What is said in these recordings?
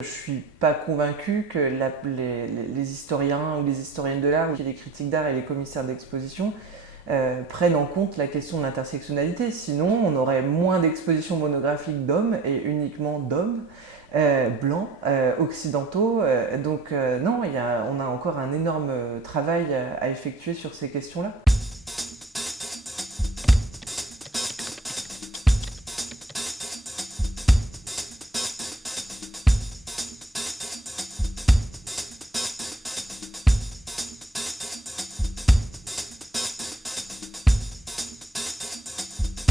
Je suis pas convaincue que les historiens ou les historiennes de l'art, ou les critiques d'art et les commissaires d'exposition prennent en compte la question de l'intersectionnalité. Sinon, on aurait moins d'expositions monographiques d'hommes et uniquement d'hommes blancs, occidentaux. Donc non, on a encore un énorme travail à effectuer sur ces questions-là.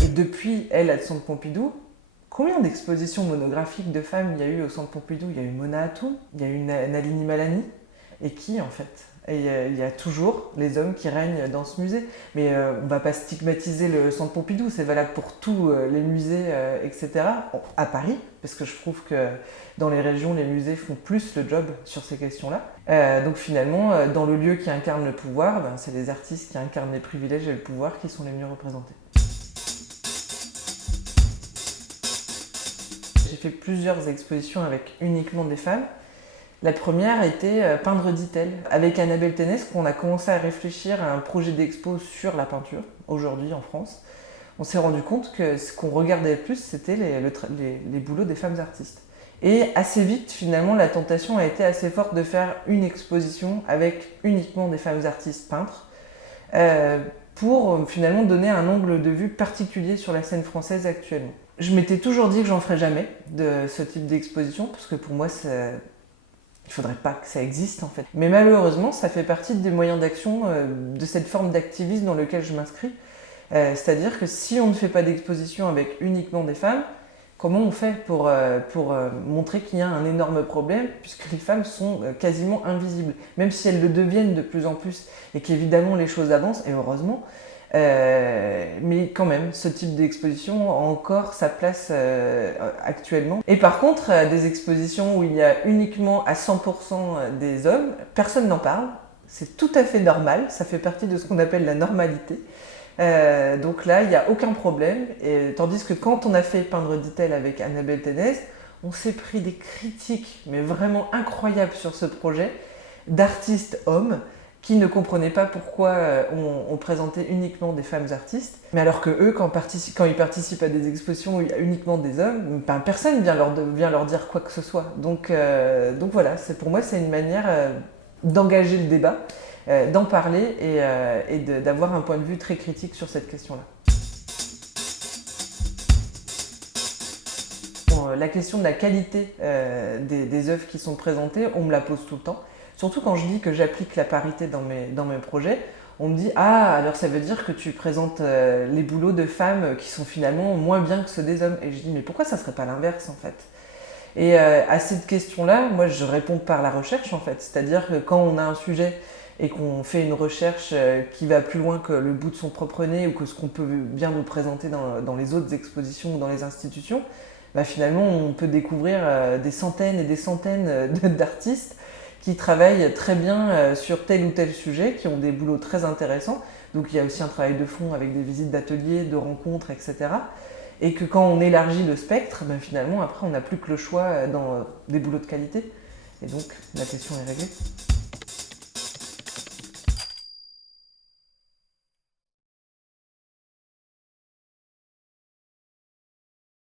Et depuis elle, à Centre Pompidou, combien d'expositions monographiques de femmes il y a eu au Centre Pompidou? Il y a eu Mona Hatoum, il y a eu Nalini Malani, et qui en fait? Et il y a toujours les hommes qui règnent dans ce musée. Mais on ne va pas stigmatiser le Centre Pompidou, c'est valable pour tous les musées, etc. À Paris, parce que je trouve que dans les régions, les musées font plus le job sur ces questions-là. Donc finalement, dans le lieu qui incarne le pouvoir, c'est les artistes qui incarnent les privilèges et le pouvoir qui sont les mieux représentés. J'ai fait plusieurs expositions avec uniquement des femmes. La première était Peindre dit-elle. Avec Annabelle Tennès, on a commencé à réfléchir à un projet d'expo sur la peinture, aujourd'hui en France. On s'est rendu compte que ce qu'on regardait le plus, c'était les boulots des femmes artistes. Et assez vite, finalement, la tentation a été assez forte de faire une exposition avec uniquement des femmes artistes peintres, pour finalement donner un angle de vue particulier sur la scène française actuellement. Je m'étais toujours dit que j'en ferais jamais de ce type d'exposition, parce que pour moi, il ne faudrait pas que ça existe en fait. Mais malheureusement, ça fait partie des moyens d'action de cette forme d'activisme dans lequel je m'inscris. C'est-à-dire que si on ne fait pas d'exposition avec uniquement des femmes, comment on fait pour montrer qu'il y a un énorme problème, puisque les femmes sont quasiment invisibles, même si elles le deviennent de plus en plus, et qu'évidemment les choses avancent, et heureusement, mais quand même, ce type d'exposition a encore sa place actuellement. Et par contre, des expositions où il y a uniquement à 100% des hommes, personne n'en parle, c'est tout à fait normal, ça fait partie de ce qu'on appelle la normalité. Donc là, il n'y a aucun problème, et, tandis que quand on a fait Peindre dit-elle avec Annabelle Tennès, on s'est pris des critiques, mais vraiment incroyables sur ce projet, d'artistes hommes, qui ne comprenaient pas pourquoi on présentait uniquement des femmes artistes, mais alors que eux, quand ils participent à des expositions où il y a uniquement des hommes, personne vient leur dire quoi que ce soit. Donc voilà, pour moi, c'est une manière d'engager le débat, d'en parler et d'avoir un point de vue très critique sur cette question-là. La question de la qualité des œuvres qui sont présentées, on me la pose tout le temps. Surtout quand je dis que j'applique la parité dans mes projets, on me dit « Ah, alors ça veut dire que tu présentes les boulots de femmes qui sont finalement moins bien que ceux des hommes ?» Et je dis « Mais pourquoi ça serait pas l'inverse en fait ?» Et à cette question-là, moi je réponds par la recherche en fait. C'est-à-dire que quand on a un sujet et qu'on fait une recherche qui va plus loin que le bout de son propre nez ou que ce qu'on peut bien nous présenter dans les autres expositions ou dans les institutions, finalement on peut découvrir des centaines et des centaines d'artistes qui travaillent très bien sur tel ou tel sujet, qui ont des boulots très intéressants. Donc il y a aussi un travail de fond avec des visites d'ateliers, de rencontres, etc. Et que quand on élargit le spectre, finalement après on n'a plus que le choix dans des boulots de qualité. Et donc la question est réglée.